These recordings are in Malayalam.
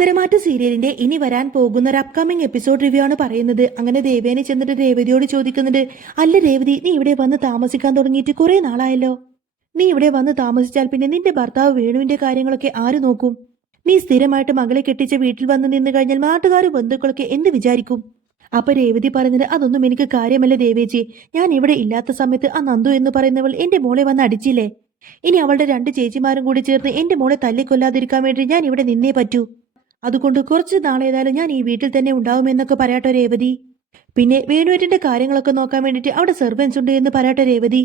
പത്തരമാറ്റ സീരിയലിന്റെ ഇനി വരാൻ പോകുന്ന ഒരു അപ്കമിംഗ് എപ്പിസോഡ് റിവ്യൂ ആണ് പറയുന്നത്. അങ്ങനെ ദേവേനെ ചെന്നിട്ട് രേവതിയോട് ചോദിക്കുന്നുണ്ട്, അല്ല രേവതി, നീ ഇവിടെ വന്ന് താമസിക്കാൻ തുടങ്ങിയിട്ട് കുറെ നാളായല്ലോ. നീ ഇവിടെ വന്ന് താമസിച്ചാൽ പിന്നെ നിന്റെ ഭർത്താവ് വേണുവിന്റെ കാര്യങ്ങളൊക്കെ ആര് നോക്കും? നീ സ്ഥിരമായിട്ട് മകളെ കെട്ടിച്ച വീട്ടിൽ വന്ന് നിന്ന് കഴിഞ്ഞാൽ നാട്ടുകാരും ബന്ധുക്കളൊക്കെ എന്ത് വിചാരിക്കും? അപ്പൊ രേവതി പറയുന്നത്, അതൊന്നും എനിക്ക് കാര്യമല്ല ദേവേച്ചി. ഞാൻ ഇവിടെ ഇല്ലാത്ത സമയത്ത് ആ നന്ദു എന്ന് പറയുന്നവൾ എന്റെ മോളെ വന്ന് അടിച്ചില്ലേ? ഇനി അവളുടെ രണ്ട് ചേച്ചിമാരും കൂടി ചേർന്ന് എന്റെ മോളെ തല്ലിക്കൊല്ലാതിരിക്കാൻ വേണ്ടി ഞാൻ ഇവിടെ നിന്നേ പറ്റൂ. അതുകൊണ്ട് കുറച്ച് നാളേതായാലും ഞാൻ ഈ വീട്ടിൽ തന്നെ ഉണ്ടാവുമെന്നൊക്കെ പറയാട്ടോ രേവതി. പിന്നെ വേണുവേട്ടന്റെ കാര്യങ്ങളൊക്കെ നോക്കാൻ വേണ്ടിട്ട് അവിടെ സെർവൻസ് ഉണ്ട് എന്ന് പറയാട്ടോ രേവതി.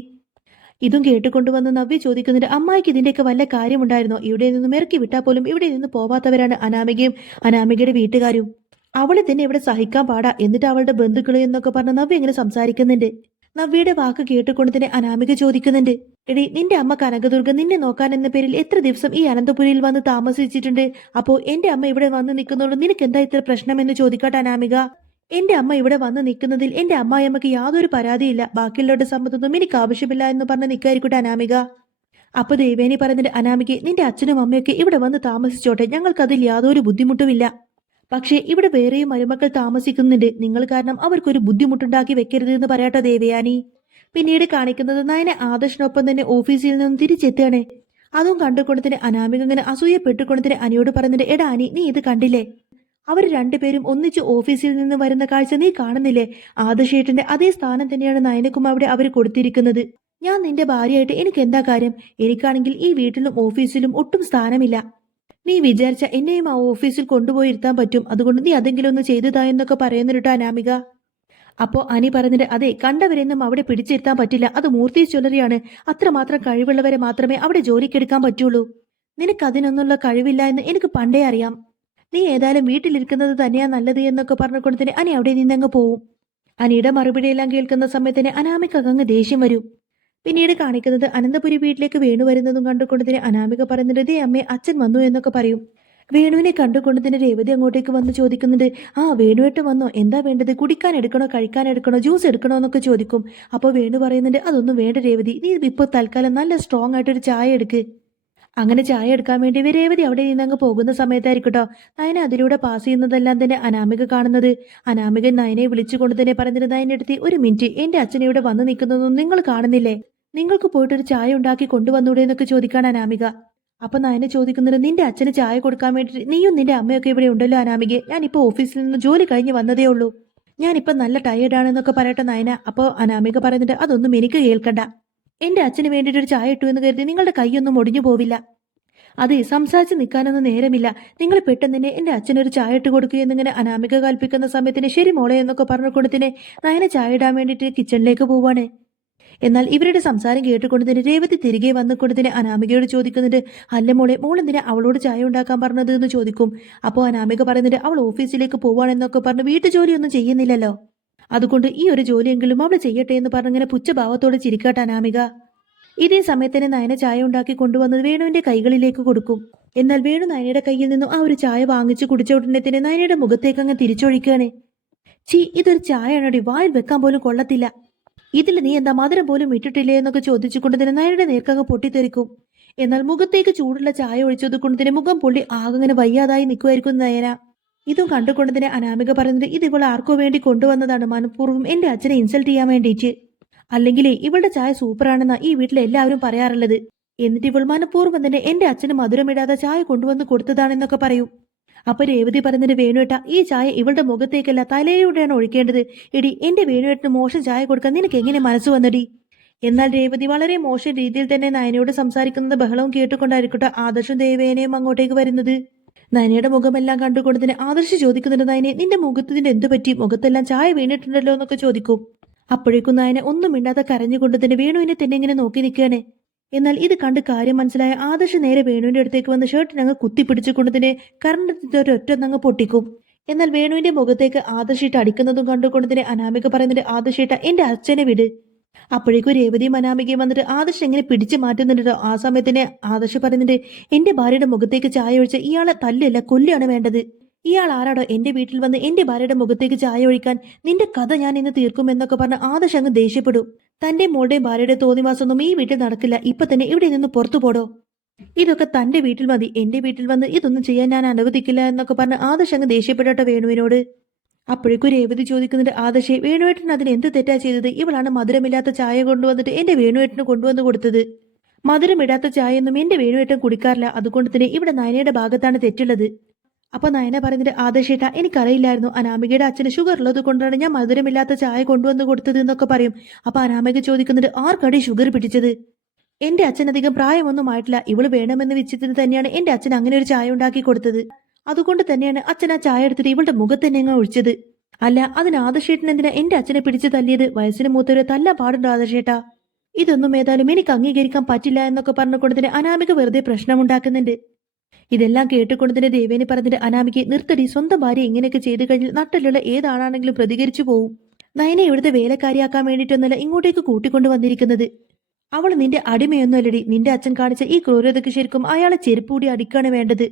ഇതും കേട്ടുകൊണ്ടുവന്ന് നവ്യ ചോദിക്കുന്നുണ്ട്, അമ്മായിക്ക് ഇതിന്റെയൊക്കെ വല്ല കാര്യമുണ്ടായിരുന്നോ? ഇവിടെ നിന്നും ഇറക്കി വിട്ടാൽ പോലും ഇവിടെ നിന്ന് പോവാത്തവരാണ് അനാമികയും അനാമികയുടെ വീട്ടുകാരും. അവളെ തന്നെ ഇവിടെ സഹിക്കാൻ പാടാ, എന്നിട്ട് അവളുടെ ബന്ധുക്കളെ എന്നൊക്കെ പറഞ്ഞ് നവ്യ ഇങ്ങനെ സംസാരിക്കുന്നുണ്ട്. നവ്യയുടെ വാക്ക് കേട്ടുകൊണ്ട് തന്നെ അനാമിക ചോദിക്കുന്നുണ്ട്, എടി നിന്റെ അമ്മ കനകദുർഗ നിന്നെ നോക്കാൻ എന്ന പേരിൽ എത്ര ദിവസം ഈ അനന്തപുരിയിൽ വന്ന് താമസിച്ചിട്ടുണ്ട്? അപ്പോ എന്റെ അമ്മ ഇവിടെ വന്ന് നിൽക്കുന്നുള്ളൂ, നിനക്ക് എന്താ ഇത്ര പ്രശ്നമെന്ന് ചോദിക്കട്ടെ അനാമിക. എന്റെ അമ്മ ഇവിടെ വന്ന് നിൽക്കുന്നതിൽ എന്റെ അമ്മായിയമ്മക്ക് യാതൊരു പരാതിയില്ല, ബാക്കിയുള്ളവരുടെ സമ്മതമൊന്നും എനിക്ക് ആവശ്യമില്ല എന്ന് പറഞ്ഞ് നിൽക്കായിരിക്കട്ടെ അനാമിക. അപ്പൊ ദേവേനി പറയുന്നുണ്ട്, അനാമിക നിന്റെ അച്ഛനും അമ്മയൊക്കെ ഇവിടെ വന്ന് താമസിച്ചോട്ടെ, ഞങ്ങൾക്കതിൽ യാതൊരു ബുദ്ധിമുട്ടുമില്ല. പക്ഷേ ഇവിടെ വേറെയും മരുമക്കൾ താമസിക്കുന്നുണ്ട്, നിങ്ങൾ കാരണം അവർക്കൊരു ബുദ്ധിമുട്ടുണ്ടാക്കി വെക്കരുത് എന്ന് പറയാട്ടോ ദേവയാനി. പിന്നീട് കാണിക്കുന്നത് നയന ആദർശിനൊപ്പം തന്നെ ഓഫീസിൽ നിന്നും തിരിച്ചെത്തുകയാണ്. അതും കണ്ടുകൊണ്ട് തന്നെ അനാമിക ഇങ്ങനെ അസൂയപ്പെട്ടുകൊണ്ട് തന്നെ അനിയോട് പറയുന്നുണ്ട്, എടാ അനി, നീ ഇത് കണ്ടില്ലേ? അവർ രണ്ടുപേരും ഒന്നിച്ച് ഓഫീസിൽ നിന്ന് വരുന്ന കാഴ്ച നീ കാണുന്നില്ലേ? ആദർശേട്ടന്റെ അതേ സ്ഥാനം തന്നെയാണ് നയനക്കും അവിടെ അവർ കൊടുത്തിരിക്കുന്നത്. ഞാൻ നിന്റെ ഭാര്യയായിട്ട് എനിക്ക് എന്താ കാര്യം? എനിക്കാണെങ്കിൽ ഈ വീട്ടിലും ഓഫീസിലും ഒട്ടും സ്ഥാനമില്ല. നീ വിചാരിച്ച എന്നെയും ആ ഓഫീസിൽ കൊണ്ടുപോയി ഇരുത്താൻ പറ്റും, അതുകൊണ്ട് നീ അതെങ്കിലും ഒന്ന് ചെയ്തതാ എന്നൊക്കെ പറയുന്നിട്ടോ അനാമിക. അപ്പോ അനി പറഞ്ഞിട്ട്, അതെ, കണ്ടവരെയൊന്നും അവിടെ പിടിച്ചിരുത്താൻ പറ്റില്ല, അത് മൂർത്തി ജ്വല്ലറിയാണ്, അത്രമാത്രം കഴിവുള്ളവരെ മാത്രമേ അവിടെ ജോലിക്കെടുക്കാൻ പറ്റുള്ളൂ. നിനക്ക് അതിനൊന്നുള്ള കഴിവില്ല എന്ന് എനിക്ക് പണ്ടേ അറിയാം. നീ ഏതായാലും വീട്ടിലിരിക്കുന്നത് തന്നെയാ നല്ലത് എന്നൊക്കെ പറഞ്ഞുകൊണ്ട് തന്നെ അനി അവിടെ നിന്നങ്ങ് പോവും. അനിയുടെ മറുപടിയെല്ലാം കേൾക്കുന്ന സമയത്തിന് അനാമിക അങ്ങ് ദേഷ്യം വരും. പിന്നീട് കാണിക്കുന്നത് അനന്തപുരി വീട്ടിലേക്ക് വേണു വരുന്നതും കണ്ടുകൊണ്ട് തന്നെ അനാമിക പറയുന്നുണ്ട്, ദേ അമ്മേ, അച്ഛൻ വന്നു എന്നൊക്കെ പറയും. വേണുവിനെ കണ്ടുകൊണ്ട് തന്നെ രേവതി അങ്ങോട്ടേക്ക് വന്ന് ചോദിക്കുന്നുണ്ട്, ആ വേണുവേട്ട് വന്നോ, എന്താ വേണ്ടത്? കുടിക്കാൻ എടുക്കണോ, കഴിക്കാൻ എടുക്കണോ, ജ്യൂസ് എടുക്കണോ എന്നൊക്കെ ചോദിക്കും. അപ്പോൾ വേണു പറയുന്നുണ്ട്, അതൊന്നും വേണ്ട രേവതി, നീ ഇപ്പോൾ തൽക്കാലം നല്ല സ്ട്രോങ് ആയിട്ടൊരു ചായ എടുക്ക്. അങ്ങനെ ചായ എടുക്കാൻ വേണ്ടി രേവതി അവിടെ നിന്ന് അങ്ങ് പോകുന്ന സമയത്തായിരിക്കട്ടോ നയന അതിലൂടെ പാസ് ചെയ്യുന്നതെല്ലാം തന്നെ അനാമിക കാണുന്നത്. അനാമിക നയനെ വിളിച്ചുകൊണ്ട് തന്നെ പറഞ്ഞിട്ട്, നയനെടുത്തി, ഒരു മിനിറ്റ്, എന്റെ അച്ഛൻ ഇവിടെ വന്ന് നിൽക്കുന്നതൊന്നും നിങ്ങൾ കാണുന്നില്ലേ? നിങ്ങൾക്ക് പോയിട്ടൊരു ചായ ഉണ്ടാക്കി കൊണ്ടുവന്നൂടെ എന്നൊക്കെ ചോദിക്കാണ് അനാമിക. അപ്പൊ നയനെ ചോദിക്കുന്നത്, നിന്റെ അച്ഛന് ചായ കൊടുക്കാൻ വേണ്ടി നീയും നിന്റെ അമ്മയൊക്കെ ഇവിടെ ഉണ്ടല്ലോ അനാമികെ, ഞാനിപ്പോ ഓഫീസിൽ നിന്ന് ജോലി കഴിഞ്ഞ് വന്നതേ ഉള്ളൂ, ഞാനിപ്പോ നല്ല ടയേർഡാണെന്നൊക്കെ പറയട്ടെ നയന. അപ്പോൾ അനാമിക പറയുന്നുണ്ട്, അതൊന്നും എനിക്ക് കേൾക്കണ്ട. എന്റെ അച്ഛന് വേണ്ടിയിട്ട് ഒരു ചായ ഇട്ടു എന്ന് കരുതി നിങ്ങളുടെ കൈയൊന്നും ഒടിഞ്ഞു പോവില്ല. അതെ, സംസാരിച്ച് നിൽക്കാനൊന്നും നേരമില്ല, നിങ്ങൾ പെട്ടെന്ന് തന്നെ എന്റെ അച്ഛനൊരു ചായ ഇട്ട് കൊടുക്കുക എന്നിങ്ങനെ അനാമിക കൽപ്പിക്കുന്ന സമയത്തിന് ശരി മോളെ എന്നൊക്കെ പറഞ്ഞുകൊണ്ട് തന്നെ നയന ചായ ഇടാൻ വേണ്ടിയിട്ട് കിച്ചണിലേക്ക് പോവാണ്. എന്നാൽ ഇവരുടെ സംസാരം കേട്ടുകൊണ്ട് തന്നെ രേവതി തിരികെ വന്നുകൊണ്ട് തന്നെ അനാമികയോട് ചോദിക്കുന്നുണ്ട്, അല്ല മോളെ, മോളെന്തിനാ അവളോട് ചായ ഉണ്ടാക്കാൻ പറഞ്ഞത് എന്ന് ചോദിക്കും. അപ്പോൾ അനാമിക പറയുന്നുണ്ട്, അവൾ ഓഫീസിലേക്ക് പോവാണെന്നൊക്കെ പറഞ്ഞ് വീട്ടു ജോലിയൊന്നും ചെയ്യുന്നില്ലല്ലോ, അതുകൊണ്ട് ഈ ഒരു ജോലിയെങ്കിലും അവൾ ചെയ്യട്ടെ എന്ന് പറഞ്ഞിങ്ങനെ പുച്ഛഭാവത്തോടെ ചിരിക്കാട്ടെ അനാമിക. ഇതേ സമയത്തിന് നയന ചായ ഉണ്ടാക്കി കൊണ്ടുവന്നത് വേണുവിന്റെ കൈകളിലേക്ക് കൊടുക്കും. എന്നാൽ വേണു നയനയുടെ കയ്യിൽ നിന്നും ആ ഒരു ചായ വാങ്ങിച്ചു കുടിച്ച ഉടനെ തന്നെ നയനയുടെ മുഖത്തേക്ക് അങ്ങ് തിരിച്ചൊഴിക്കുകയാണ്. ചീ, ഇതൊരു ചായയാണോടി, വായിൽ വെക്കാൻ പോലും കൊള്ളത്തില്ല, ഇതിൽ നീ എന്താ മധുരം പോലും ഇട്ടിട്ടില്ലേ എന്നൊക്കെ ചോദിച്ചുകൊണ്ട് തന്നെ നയനയുടെ നേർക്കങ്ങ് പൊട്ടിത്തെറിക്കും. എന്നാൽ മുഖത്തേക്ക് ചൂടുള്ള ചായ ഒഴിച്ചത് കൊണ്ട് തന്നെ മുഖം പൊള്ളി ആകങ്ങനെ വയ്യാതായി നിൽക്കുമായിരിക്കും നയന. ഇതും കണ്ടുകൊണ്ട് തന്നെ അനാമിക പറയുന്നത്, ഇത് ഇവൾ ആർക്കോ വേണ്ടി കൊണ്ടുവന്നതാണ്, മനഃപൂർവ്വം എന്റെ അച്ഛനെ ഇൻസൾട്ട് ചെയ്യാൻ വേണ്ടിയിട്ട്. അല്ലെങ്കിലേ ഇവളുടെ ചായ സൂപ്പറാണെന്നാ ഈ വീട്ടിൽ എല്ലാവരും പറയാറുള്ളത്, എന്നിട്ട് ഇവൾ മനഃപൂർവ്വം തന്നെ എന്റെ അച്ഛന് മധുരമിടാതെ ചായ കൊണ്ടുവന്ന് കൊടുത്തതാണെന്നൊക്കെ പറയും. അപ്പൊ രേവതി പറഞ്ഞിട്ട്, വേണുവേട്ട, ഈ ചായ ഇവളുടെ മുഖത്തേക്കല്ല തലയിലൂടെയാണ് ഒഴിക്കേണ്ടത്. എടി, എന്റെ വേണുവേട്ടന് മോശം ചായ കൊടുക്കാൻ നിനക്ക് എങ്ങനെ മനസ്സ് വന്നടി? എന്നാൽ രേവതി വളരെ മോശം രീതിയിൽ തന്നെ നയനയോട് സംസാരിക്കുന്നത് ബഹളവും കേട്ടുകൊണ്ടായിരിക്കട്ടെ ആദർശും ദേവേനയും അങ്ങോട്ടേക്ക് വരുന്നത്. നയനയുടെ മുഖമെല്ലാം കണ്ടുകൊണ്ട് തന്നെ ആദർശ് ചോദിക്കുന്നുണ്ട്, നയനെ, നിന്റെ മുഖത്തിന്റെ എന്തു പറ്റി? മുഖത്തെല്ലാം ചായ വീണിട്ടുണ്ടല്ലോ എന്നൊക്കെ ചോദിക്കും. അപ്പോഴേക്കും നയന ഒന്നും മിണ്ടാതെ കരഞ്ഞുകൊണ്ട് തന്നെ വേണുവിനെ തന്നെ ഇങ്ങനെ നോക്കി നിൽക്കുകയാണ്. എന്നാൽ ഇത് കണ്ട് കാര്യം മനസ്സിലായ ആദർശ് നേരെ വേണുവിന്റെ അടുത്തേക്ക് വന്ന് ഷർട്ടിനങ്ങ് കുത്തിപ്പിടിച്ചുകൊണ്ട് തന്നെ കറണ്ടത്തിന്റെ ഒരൊറ്റൊന്നങ്ങ് പൊട്ടിക്കും. എന്നാൽ വേണുവിന്റെ മുഖത്തേക്ക് ആദർശിട്ട് അടിക്കുന്നതും കണ്ടുകൊണ്ട് തന്നെ അനാമിക പറയുന്നുണ്ട്, ആദർശേട്ട, എന്റെ അച്ഛനെ വിട്. അപ്പോഴേക്കും രേവതിയും അനാമികയും വന്നിട്ട് ആദർശ് എങ്ങനെ പിടിച്ചു മാറ്റുന്നുണ്ടോ. ആ സമയത്തിന് ആദർശ് പറയുന്നുണ്ട്, എന്റെ ഭാര്യയുടെ മുഖത്തേക്ക് ചായ ഒഴിച്ച് ഇയാളെ തല്ലല്ല കൊല്ലാണ് വേണ്ടത്. ഇയാൾ ആരാടോ എന്റെ വീട്ടിൽ വന്ന് എന്റെ ഭാര്യയുടെ മുഖത്തേക്ക് ചായ ഒഴിക്കാൻ? നിന്റെ കഥ ഞാൻ ഇന്ന് തീർക്കും എന്നൊക്കെ പറഞ്ഞ് ആദർശ് അങ്ങ് ദേഷ്യപ്പെടും. തന്റെ മോളുടെയും ഭാര്യയുടെ തോന്നിവാസമൊന്നും ഈ വീട്ടിൽ നടക്കില്ല, ഇപ്പൊ തന്നെ ഇവിടെ നിന്ന് പുറത്തു പോടോ. ഇതൊക്കെ തന്റെ വീട്ടിൽ മതി, എന്റെ വീട്ടിൽ വന്ന് ഇതൊന്നും ചെയ്യാൻ ഞാൻ അനുവദിക്കില്ല എന്നൊക്കെ പറഞ്ഞ് ആദർശ് അങ്ങ് ദേഷ്യപ്പെടട്ടെ വേണുവിനോട്. അപ്പോഴേക്കും രേവതി ചോദിക്കുന്നുണ്ട്, ആദർശേ വേണുവേട്ടൻ അതിന് എന്ത് തെറ്റാ ചെയ്തത്? ഇവളാണ് മധുരമില്ലാത്ത ചായ കൊണ്ടുവന്നിട്ട് എന്റെ വേണുവേട്ടന് കൊണ്ടുവന്ന് കൊടുത്തത്. മധുരമിടാത്ത ചായയൊന്നും എന്റെ വേണുവേട്ടൻ കുടിക്കാറില്ല, അതുകൊണ്ട് തന്നെ ഇവിടെ നയനയുടെ ഭാഗത്താണ് തെറ്റുള്ളത്. അപ്പൊ നയന പറയുന്നത്, ആദർശേട്ടാ എനിക്കറിയില്ലായിരുന്നു, അനാമികയുടെ അച്ഛന് ഷുഗർ ഉള്ളത് കൊണ്ടാണ് ഞാൻ മധുരമില്ലാത്ത ചായ കൊണ്ടുവന്ന് കൊടുത്തത് എന്നൊക്കെ പറയും. അപ്പൊ അനാമിക ചോദിക്കുന്നുണ്ട്, ആർക്കടി ഷുഗർ പിടിച്ചത്? എന്റെ അച്ഛൻ അധികം പ്രായമൊന്നും ആയിട്ടില്ല, ഇവള് വേണമെന്ന് വെച്ചിട്ട് തന്നെയാണ് എന്റെ അച്ഛൻ അങ്ങനെ ഒരു ചായ ഉണ്ടാക്കി കൊടുത്തത്. അതുകൊണ്ട് തന്നെയാണ് അച്ഛൻ ആ ചായ എടുത്തിട്ട് ഇവളുടെ മുഖത്ത് തന്നെ അങ്ങ് ഒഴിച്ചത്. അല്ല, അതിന് ആദർശേട്ടൻ എന്തിനാ എന്റെ അച്ഛനെ പിടിച്ച് തല്ലിയത്? വയസ്സിന് മൂത്തവരെ തല്ലാൻ പാടുണ്ടോ ആദർശേട്ടാ? ഇതൊന്നും ഏതായാലും എനിക്ക് അംഗീകരിക്കാൻ പറ്റില്ല എന്നൊക്കെ പറഞ്ഞുകൊണ്ട് തന്നെ അനാമിക വെറുതെ പ്രശ്നമുണ്ടാക്കുന്നുണ്ട്. ഇതെല്ലാം കേട്ടുകൊണ്ട് തന്നെ ദേവേനി പറഞ്ഞിട്ട്, അനാമിക്ക് നിർത്തടി, സ്വന്തം ഭാര്യ ഇങ്ങനെയൊക്കെ ചെയ്തു കഴിഞ്ഞാൽ നട്ടിലുള്ള ഏതാണെങ്കിലും പ്രതികരിച്ചു പോവും. നയനെ ഇവിടുത്തെ വേലക്കാരിയാക്കാൻ വേണ്ടിയിട്ടൊന്നുമല്ല ഇങ്ങോട്ടേക്ക് കൂട്ടിക്കൊണ്ടു വന്നിരിക്കുന്നത്. അവൾ നിന്റെ അടിമയൊന്നുമല്ലടി. നിന്റെ അച്ഛൻ കാണിച്ച ഈ ക്രൂരതയ്ക്ക് ശരിക്കും അയാളെ ചെരുപ്പൂടി അടിക്കാണ് വേണ്ടത്.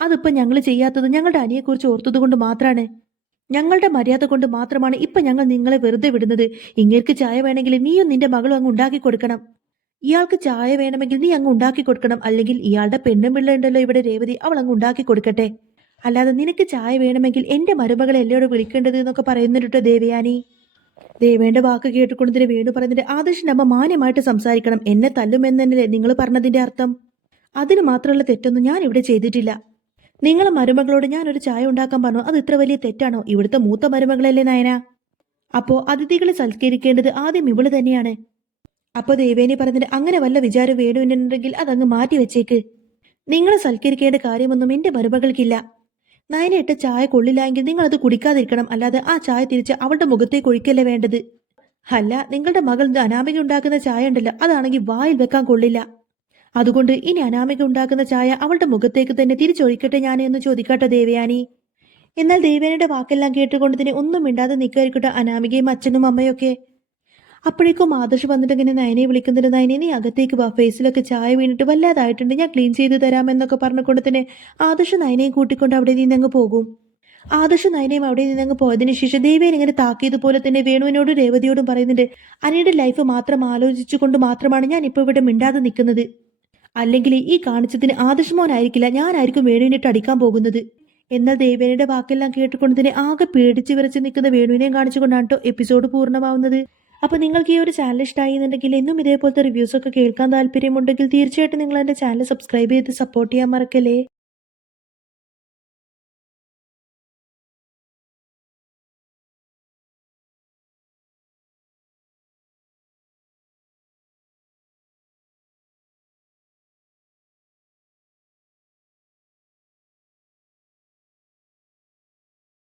അതിപ്പോ ഞങ്ങൾ ചെയ്യാത്തത് ഞങ്ങളുടെ അനിയെക്കുറിച്ച് ഓർത്തതുകൊണ്ട് മാത്രമാണ്. ഞങ്ങളുടെ മര്യാദ കൊണ്ട് മാത്രമാണ് ഇപ്പൊ ഞങ്ങൾ നിങ്ങളെ വെറുതെ വിടുന്നത്. ഇങ്ങേർക്ക് ചായ വേണമെങ്കിൽ നീയും നിന്റെ മകളും അങ്ങ് ഉണ്ടാക്കി കൊടുക്കണം. ഇയാൾക്ക് ചായ വേണമെങ്കിൽ നീ അങ്ങ് ഉണ്ടാക്കി കൊടുക്കണം. അല്ലെങ്കിൽ ഇയാളുടെ പെണ്ണും പിള്ള ഉണ്ടല്ലോ ഇവിടെ രേവതി, അവൾ അങ്ങ് ഉണ്ടാക്കി കൊടുക്കട്ടെ. അല്ലാതെ നിനക്ക് ചായ വേണമെങ്കിൽ എന്റെ മരുമകളെ എല്ലോട് വിളിക്കേണ്ടത് എന്നൊക്കെ പറയുന്നുണ്ട് ദേവയാനി. ദേവേന്റെ വാക്ക് കേട്ടുകൊണ്ടതിന് വേണു പറഞ്ഞിട്ട്, ആദർശിന്റെ അമ്മ മാന്യമായിട്ട് സംസാരിക്കണം. എന്നെ തല്ലുമെന്നല്ലേ നിങ്ങൾ പറഞ്ഞതിന്റെ അർത്ഥം? അതിന് മാത്രമുള്ള തെറ്റൊന്നും ഞാൻ ഇവിടെ ചെയ്തിട്ടില്ല. നിങ്ങളെ മരുമകളോട് ഞാനൊരു ചായ ഉണ്ടാക്കാൻ പറഞ്ഞു, അത് ഇത്ര വലിയ തെറ്റാണോ? ഇവിടുത്തെ മൂത്ത മരുമകളല്ലേ നയന? അപ്പോ അതിഥികളെ സൽക്കരിക്കേണ്ടത് ആദ്യം ഇവള് തന്നെയാണ്. അപ്പൊ ദേവേനി പറഞ്ഞിട്ട്, അങ്ങനെ വല്ല വിചാരം വേണുവിനുണ്ടെങ്കിൽ അതങ്ങ് മാറ്റി വെച്ചേക്ക്. നിങ്ങളെ സൽക്കരിക്കേണ്ട കാര്യമൊന്നും എന്റെ മരുമകൾക്കില്ല. നയന ഇട്ട ചായ കൊള്ളില്ല എങ്കിൽ നിങ്ങൾ അത് കുടിക്കാതിരിക്കണം. അല്ലാതെ ആ ചായ തിരിച്ച് അവളുടെ മുഖത്തേക്ക് ഒഴിക്കല്ലേ വേണ്ടത്. അല്ല, നിങ്ങളുടെ മകൾ അനാമിക ഉണ്ടാക്കുന്ന ചായ ഉണ്ടല്ലോ, അതാണെങ്കിൽ വായിൽ വെക്കാൻ കൊള്ളില്ല. അതുകൊണ്ട് ഇനി അനാമിക ഉണ്ടാക്കുന്ന ചായ അവളുടെ മുഖത്തേക്ക് തന്നെ തിരിച്ചൊഴിക്കട്ടെ ഞാൻ എന്ന് ചോദിക്കട്ടെ ദേവയാനി. എന്നാൽ ദേവയാനിയുടെ വാക്കെല്ലാം കേട്ടുകൊണ്ട് തന്നെ ഒന്നും മിണ്ടാതെ നിൽക്കായിരിക്കട്ടെ അനാമികയും അച്ഛനും അമ്മയൊക്കെ. അപ്പോഴേക്കും ആദർശ് വന്നിട്ട് ഇങ്ങനെ നയനെ വിളിക്കുന്നുണ്ട്, നയനെ നീ അകത്തേക്ക് വാ, ഫേസിലൊക്കെ ചായ വീണിട്ട് വല്ലാതായിട്ടുണ്ട്, ഞാൻ ക്ലീൻ ചെയ്ത് തരാമെന്നൊക്കെ പറഞ്ഞുകൊണ്ട് തന്നെ ആദർശ് നയനെയും കൂട്ടിക്കൊണ്ട് അവിടെ നിന്നങ്ങ് പോകും. ആദർശ് നയനയും അവിടെ നിന്നങ്ങ് പോയതിനു ശേഷം ദേവേൻ ഇങ്ങനെ താക്കിയതുപോലെ തന്നെ വേണുവിനോടും രേവതിയോടും പറയുന്നുണ്ട്, അനിയുടെ ലൈഫ് മാത്രം ആലോചിച്ചുകൊണ്ട് മാത്രമാണ് ഞാൻ ഇപ്പോൾ ഇവിടെ മിണ്ടാതെ നിൽക്കുന്നത്. അല്ലെങ്കിൽ ഈ കാണിച്ചതിന് ആദർശ് മോനായിരിക്കില്ല, ഞാനായിരിക്കും വേണുവിനിട്ട് അടിക്കാൻ പോകുന്നത്. എന്നാൽ ദേവേനയുടെ വാക്കെല്ലാം കേട്ടുകൊണ്ട് തന്നെ ആകെ പേടിച്ച് വിറച്ച് നിൽക്കുന്ന വേണുവിനെയും കാണിച്ചുകൊണ്ടാണ് കേട്ടോ എപ്പിസോഡ് പൂർണ്ണമാവുന്നത്. അപ്പൊ നിങ്ങൾക്ക് ഈ ഒരു ചാനൽ ഇഷ്ടമായി എന്നുണ്ടെങ്കിൽ എന്നും ഇതേപോലത്തെ റിവ്യൂസ് ഒക്കെ കേൾക്കാൻ താല്പര്യമുണ്ടെങ്കിൽ തീർച്ചയായിട്ടും നിങ്ങൾ എന്റെ ചാനൽ സബ്സ്ക്രൈബ് ചെയ്ത് സപ്പോർട്ട് ചെയ്യാൻ മറക്കല്ലേ.